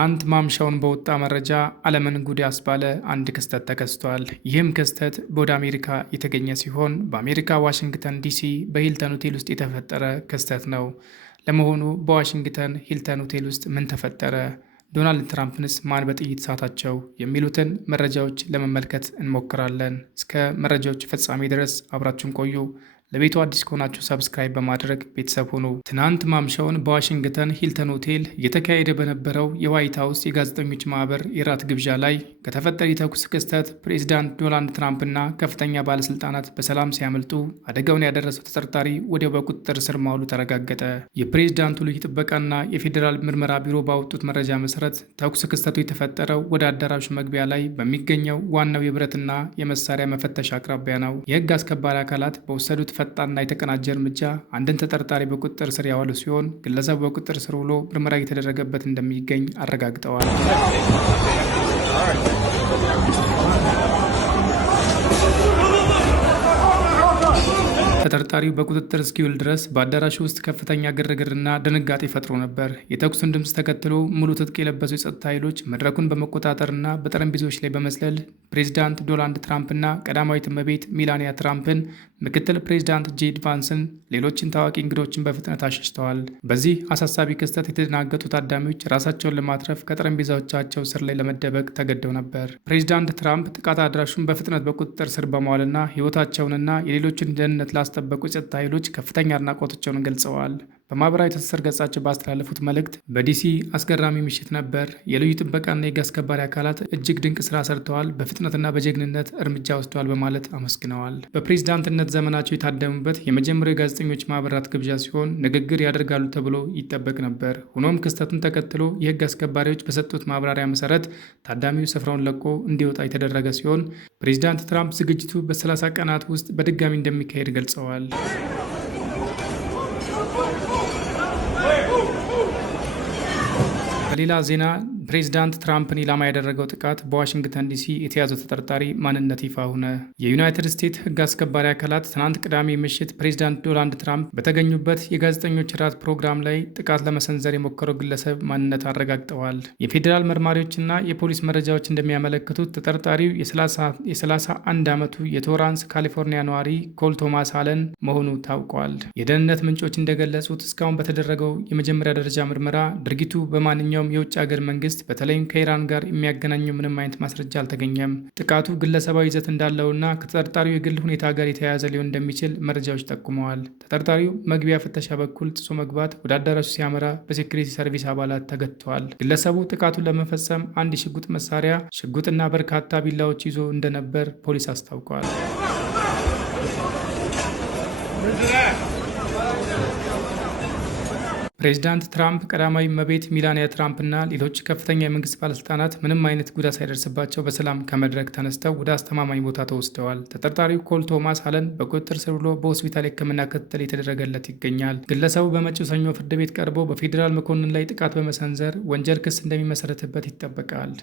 ትናንት ማምሻውን በወጣ መረጃ ዓለምን ጉድ ያስባለ አንድ ክስተት ተከስቷል። ይህም ክስተት ወደ አሜሪካ የተገኘ ሲሆን በአሜሪካ ዋሽንግተን ዲሲ በሂልተን ሆቴል ውስጥ የተፈጠረ ክስተት ነው። ለመሆኑ በዋሽንግተን ሂልተን ሆቴል ውስጥ ምን ተፈጠረ? ዶናልድ ትራምፕንስ ማን በጥይት ሳታቸው? የሚሉትን መረጃዎች ለመመልከት እንሞክራለን። እስከ መረጃዎች ፍጻሜ ድረስ አብራችሁን ቆዩ። ለቤቱ አዲስ ከሆናችሁ ሰብስክራይብ በማድረግ ቤተሰብ ሁኑ። ትናንት ማምሻውን በዋሽንግተን ሂልተን ሆቴል እየተካሄደ በነበረው የዋይት ሀውስ የጋዜጠኞች ማህበር የራት ግብዣ ላይ ከተፈጠረ የተኩስ ክስተት ፕሬዚዳንት ዶናልድ ትራምፕና ከፍተኛ ባለስልጣናት በሰላም ሲያመልጡ አደጋውን ያደረሰው ተጠርጣሪ ወዲያው በቁጥጥር ስር መዋሉ ተረጋገጠ። የፕሬዚዳንቱ ልዩ ጥበቃና የፌዴራል ምርመራ ቢሮ ባወጡት መረጃ መሰረት ተኩስ ክስተቱ የተፈጠረው ወደ አዳራሹ መግቢያ ላይ በሚገኘው ዋናው የብረትና የመሳሪያ መፈተሻ አቅራቢያ ነው። የህግ አስከባሪ አካላት በወሰዱት ፈጣንና የተቀናጀ እርምጃ አንድን ተጠርጣሪ በቁጥጥር ስር ያዋሉ ሲሆን ግለሰቡ በቁጥጥር ስር ውሎ ምርመራ እየተደረገበት እንደሚገኝ አረጋግጠዋል። ተጠርጣሪው በቁጥጥር እስኪውል ድረስ በአዳራሹ ውስጥ ከፍተኛ ግርግርና ድንጋጤ ፈጥሮ ነበር። የተኩሱን ድምፅ ተከትሎ ሙሉ ትጥቅ የለበሱ የጸጥታ ኃይሎች መድረኩን በመቆጣጠርና በጠረጴዛዎች ላይ በመስለል ፕሬዚዳንት ዶናልድ ትራምፕና ቀዳማዊት እመቤት ሚላኒያ ትራምፕን፣ ምክትል ፕሬዚዳንት ጄዲ ቫንስን፣ ሌሎችን ታዋቂ እንግዶችን በፍጥነት አሸሽተዋል። በዚህ አሳሳቢ ክስተት የተደናገጡ ታዳሚዎች ራሳቸውን ለማትረፍ ከጠረጴዛዎቻቸው ስር ላይ ለመደበቅ ተገደው ነበር። ፕሬዚዳንት ትራምፕ ጥቃት አድራሹን በፍጥነት በቁጥጥር ስር በመዋልና ሕይወታቸውንና የሌሎችን ደህንነት ላስጠበቁ የጸጥታ ኃይሎች ከፍተኛ አድናቆታቸውን ገልጸዋል። በማህበራዊ ትስስር ገጻቸው ባስተላለፉት መልእክት በዲሲ አስገራሚ ምሽት ነበር። የልዩ ጥበቃና የህግ አስከባሪ አካላት እጅግ ድንቅ ስራ ሰርተዋል፣ በፍጥነትና በጀግንነት እርምጃ ወስደዋል በማለት አመስግነዋል። በፕሬዝዳንትነት ዘመናቸው የታደሙበት የመጀመሪያው የጋዜጠኞች ማህበራት ግብዣ ሲሆን ንግግር ያደርጋሉ ተብሎ ይጠበቅ ነበር። ሆኖም ክስተቱን ተከትሎ የህግ አስከባሪዎች በሰጡት ማብራሪያ መሰረት ታዳሚው ስፍራውን ለቆ እንዲወጣ የተደረገ ሲሆን ፕሬዚዳንት ትራምፕ ዝግጅቱ በ30 ቀናት ውስጥ በድጋሚ እንደሚካሄድ ገልጸዋል። በሌላ ዜና ፕሬዚዳንት ትራምፕን ኢላማ ያደረገው ጥቃት በዋሽንግተን ዲሲ የተያዘው ተጠርጣሪ ማንነት ይፋ ሆነ። የዩናይትድ ስቴትስ ህግ አስከባሪ አካላት ትናንት ቅዳሜ ምሽት ፕሬዚዳንት ዶናልድ ትራምፕ በተገኙበት የጋዜጠኞች ራት ፕሮግራም ላይ ጥቃት ለመሰንዘር የሞከረው ግለሰብ ማንነት አረጋግጠዋል። የፌዴራል መርማሪዎችና የፖሊስ መረጃዎች እንደሚያመለክቱት ተጠርጣሪው የ31 ዓመቱ የቶራንስ ካሊፎርኒያ ነዋሪ ኮል ቶማስ አለን መሆኑ ታውቋል። የደህንነት ምንጮች እንደገለጹት እስካሁን በተደረገው የመጀመሪያ ደረጃ ምርመራ ድርጊቱ በማንኛውም የውጭ ሀገር መንግስት በተለይም ከኢራን ጋር የሚያገናኘው ምንም አይነት ማስረጃ አልተገኘም። ጥቃቱ ግለሰባዊ ይዘት እንዳለውና ከተጠርጣሪው የግል ሁኔታ ጋር የተያያዘ ሊሆን እንደሚችል መረጃዎች ጠቁመዋል። ተጠርጣሪው መግቢያ ፍተሻ በኩል ጥሶ መግባት ወደ አዳራሹ ሲያመራ በሴኩሪቲ ሰርቪስ አባላት ተገትተዋል። ግለሰቡ ጥቃቱን ለመፈጸም አንድ የሽጉጥ መሳሪያ፣ ሽጉጥና በርካታ ቢላዎች ይዞ እንደነበር ፖሊስ አስታውቋል። ፕሬዚዳንት ትራምፕ ቀዳማዊ እመቤት ሚላኒያ ትራምፕ እና ሌሎች ከፍተኛ የመንግስት ባለስልጣናት ምንም አይነት ጉዳት ሳይደርስባቸው በሰላም ከመድረክ ተነስተው ወደ አስተማማኝ ቦታ ተወስደዋል። ተጠርጣሪው ኮል ቶማስ አለን በቁጥጥር ስር ውሎ በሆስፒታል የሕክምና ክትትል የተደረገለት ይገኛል። ግለሰቡ በመጪው ሰኞ ፍርድ ቤት ቀርቦ በፌዴራል መኮንን ላይ ጥቃት በመሰንዘር ወንጀል ክስ እንደሚመሰረትበት ይጠበቃል።